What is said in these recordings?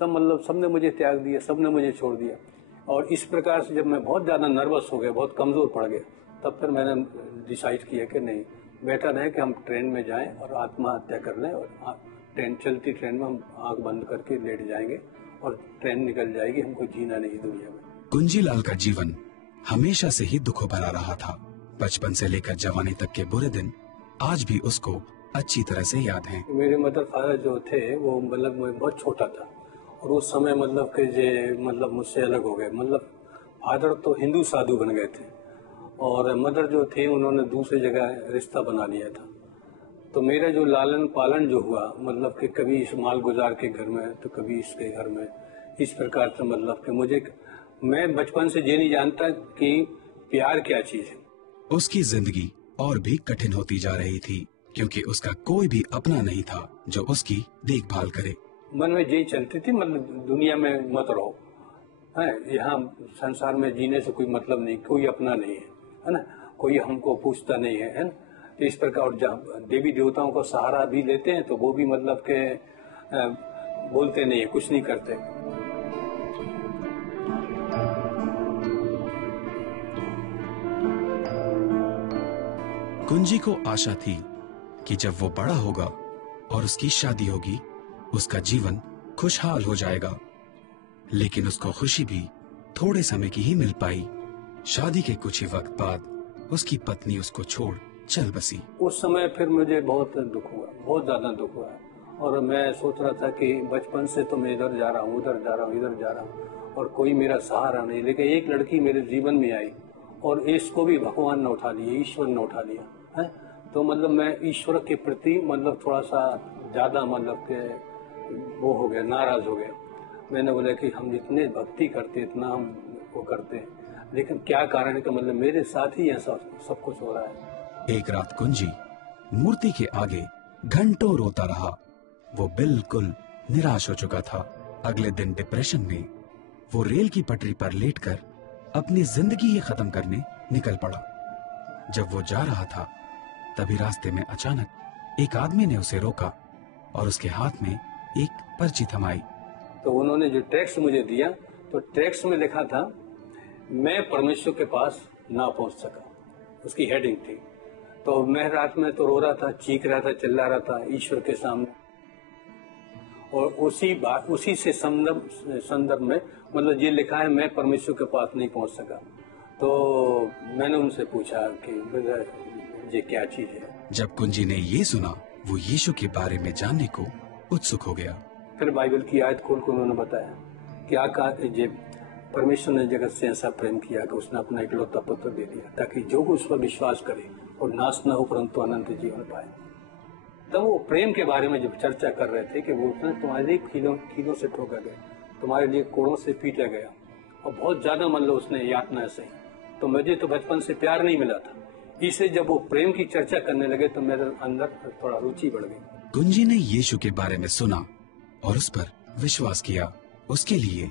सब मतलब सबने मुझे त्याग दिया, सबने मुझे छोड़ दिया। और इस प्रकार से जब मैं बहुत ज्यादा नर्वस हो गया, बहुत कमजोर पड़ गया, तब फिर मैंने डिसाइड किया कि नहीं, बेटर है कि हम ट्रेन में जाएं और आत्महत्या कर लें, और ट्रेन चलती ट्रेन में हम आंख बंद करके लेट जाएंगे और ट्रेन निकल जाएगी, हमको जीना नहीं दुनिया में। कुंजीलाल का जीवन हमेशा से ही दुखों भरा रहा था। बचपन से लेकर जवानी तक के बुरे दिन आज भी उसको अच्छी तरह से याद हैं। मेरे मदर फादर जो थे वो मतलब मैं बहुत छोटा था, और उस समय मतलब के मतलब मुझसे अलग हो गए। मतलब फादर तो हिंदू साधु बन गए थे, और मदर जो थे उन्होंने दूसरी जगह रिश्ता बना लिया था। तो मेरा जो लालन पालन जो हुआ, मतलब कि कभी इस माल गुजार के घर में तो कभी इसके घर में, इस प्रकार से मतलब कि मैं बचपन से ये नहीं जानता कि प्यार क्या चीज है। उसकी जिंदगी और भी कठिन होती जा रही थी, क्योंकि उसका कोई भी अपना नहीं था जो उसकी देखभाल करे। मन में यही चलती थी, मतलब दुनिया में मत रहो, है यहाँ संसार में जीने से कोई मतलब नहीं, कोई अपना नहीं है ना, कोई हमको पूछता नहीं है ना। तो इस प्रकार, और जब देवी देवताओं का सहारा भी लेते हैं तो वो भी मतलब के बोलते नहीं है, कुछ नहीं करते। कुंजी को आशा थी कि जब वो बड़ा होगा और उसकी शादी होगी, उसका जीवन खुशहाल हो जाएगा। लेकिन उसको खुशी भी थोड़े समय की ही मिल पाई। शादी के कुछ ही वक्त बाद उसकी पत्नी उसको छोड़ चल बसी। उस समय फिर मुझे बहुत दुख हुआ, बहुत ज्यादा दुख हुआ। और मैं सोच रहा था कि बचपन से तो मैं इधर जा रहा हूँ, उधर जा रहा हूँ, इधर जा रहा हूँ, और कोई मेरा सहारा नहीं। लेकिन एक लड़की मेरे जीवन में आई, और इसको भी भगवान ने उठा लिया, ईश्वर ने उठा लिया है। तो मतलब मैं ईश्वर के प्रति मतलब थोड़ा सा ज्यादा मतलब के वो हो गया, नाराज हो गया। मैंने बोला कि हम जितने भक्ति करते इतना हम वो करते हैं, लेकिन क्या कारण है कि मतलब मेरे साथ ही ऐसा सब कुछ हो रहा है। एक रात कुंजी मूर्ति के आगे घंटों रोता रहा। वो बिल्कुल निराश हो चुका था। अगले दिन डिप्रेशन में वो रेल की पटरी पर लेटकर अपनी जिंदगी ही खत्म करने निकल पड़ा। जब वो जा रहा था तभी रास्ते में अचानक एक आदमी ने उसे रोका और उसके हाथ में एक पर्ची थमाई। तो उन्होंने जो टेक्स्ट मुझे दिया, तो टेक्स्ट में लिखा था, मैं परमेश्वर के पास ना पहुंच सका, उसकी हेडिंग थी। तो मैं रात में तो रो रहा था, चीख रहा था, चिल्ला रहा था ईश्वर के सामने। और उसी से संदर्भ में मतलब ये लिखा है, मैं परमेश्वर के पास नहीं पहुंच सका। तो मैंने उनसे पूछा कि ये क्या चीज है। जब कुंजी ने ये सुना, वो यीशु के बारे में जानने को उत्सुक हो गया। फिर बाइबल की आयत खोल कर उन्होंने बताया कि परमेश्वर ने जगत से ऐसा प्रेम किया कि उसने अपना इकलौता पुत्र दे दिया, ताकि जो उस पर विश्वास करे और नाश न हो परंतु अनंत जीवन पाए। तब वो प्रेम के बारे में जब चर्चा कर रहे थे कि वो तुम्हारे लिए कीलों से ठोका गया, तुम्हारे लिए कोड़ों से पीटा गया, और बहुत ज्यादा मतलब उसने यातना सही। तो मुझे तो बचपन से प्यार नहीं मिला था, इसलिए जब वो प्रेम की चर्चा करने लगे तो मेरे अंदर थोड़ा रुचि बढ़ गई। कुंजी ने यीशु के बारे में सुना और उस पर विश्वास किया। उसके लिए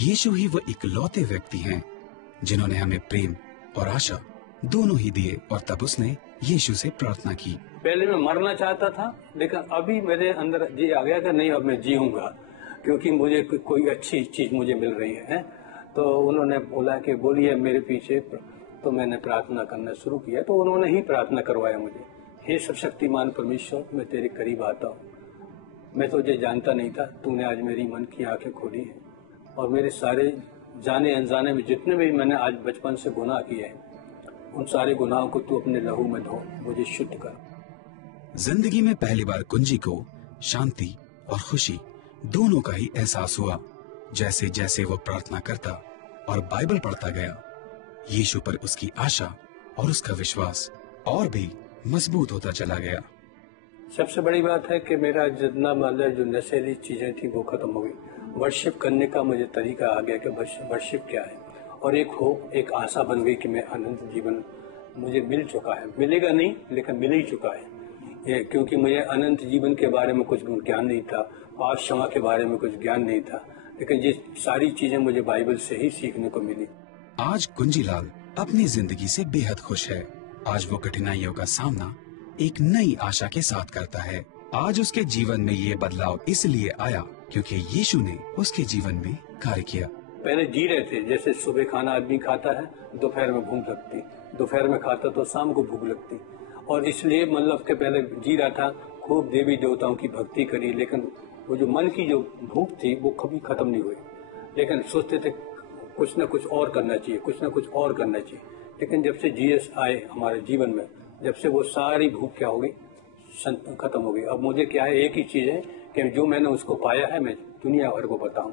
यीशु ही वो इकलौते व्यक्ति हैं जिन्होंने हमें प्रेम और आशा दोनों ही दिए। और तब उसने यीशु से प्रार्थना की। पहले मैं मरना चाहता था, लेकिन अभी मेरे अंदर ये आ गया कि नहीं, अब मैं जीऊंगा, क्योंकि मुझे कोई अच्छी चीज मुझे मिल रही है। तो उन्होंने बोला कि बोलिए मेरे पीछे। तो मैंने प्रार्थना करना शुरू किया, तो उन्होंने ही प्रार्थना करवाया मुझे, हे सर्वशक्तिमान परमेश्वर, मैं तेरे करीब आता हूँ। मैं तुझे जानता नहीं था, तूने आज मेरी मन की आंखें खोली है, और मेरे सारे जाने अनजाने में जितने भी मैंने आज बचपन से गुनाह किए हैं, उन सारे गुनाहों को तू अपने लहू में धो, मुझे शुद्ध कर। जिंदगी में पहली बार कुंजी को शांति और खुशी दोनों का ही एहसास हुआ। जैसे जैसे वो प्रार्थना करता और बाइबल पढ़ता गया, यीशु पर उसकी आशा और उसका विश्वास और भी मजबूत होता चला गया। सबसे बड़ी बात है कि मेरा जितना मतलब जो नशेली चीजें थी वो खत्म हो गई। वर्शिप करने का मुझे तरीका आ गया कि वर्शिप क्या है, और एक होप, एक आशा बन गई कि मैं अनंत जीवन मुझे मिल चुका है। मिलेगा नहीं, लेकिन मिल ही चुका है ये, क्योंकि मुझे अनंत जीवन के बारे में कुछ ज्ञान नहीं था, पाप क्षमा के बारे में कुछ ज्ञान नहीं था, लेकिन ये सारी चीजें मुझे बाइबल से ही सीखने को मिली। आज कुंजीलाल अपनी जिंदगी से बेहद खुश है। आज वो कठिनाइयों का सामना एक नई आशा के साथ करता है। आज उसके जीवन में ये बदलाव इसलिए आया क्योंकि यीशु ने उसके जीवन में कार्य किया। पहले जी रहे थे, जैसे सुबह खाना आदमी खाता है, दोपहर में भूख लगती, दोपहर में खाता तो शाम को भूख लगती, और इसलिए मतलब के पहले जी रहा था, खूब देवी देवताओं की भक्ति करी, लेकिन वो जो मन की जो भूख थी वो कभी खत्म नहीं हुई। लेकिन सोचते थे कुछ ना कुछ और करना चाहिए, कुछ ना कुछ और करना चाहिए। लेकिन जब से जीएस आए हमारे जीवन में, जब से वो सारी भूख क्या हो गई, खत्म हो गई। अब मुझे क्या है, एक ही चीज है कि जो मैंने उसको पाया है मैं दुनिया भर को बताऊं।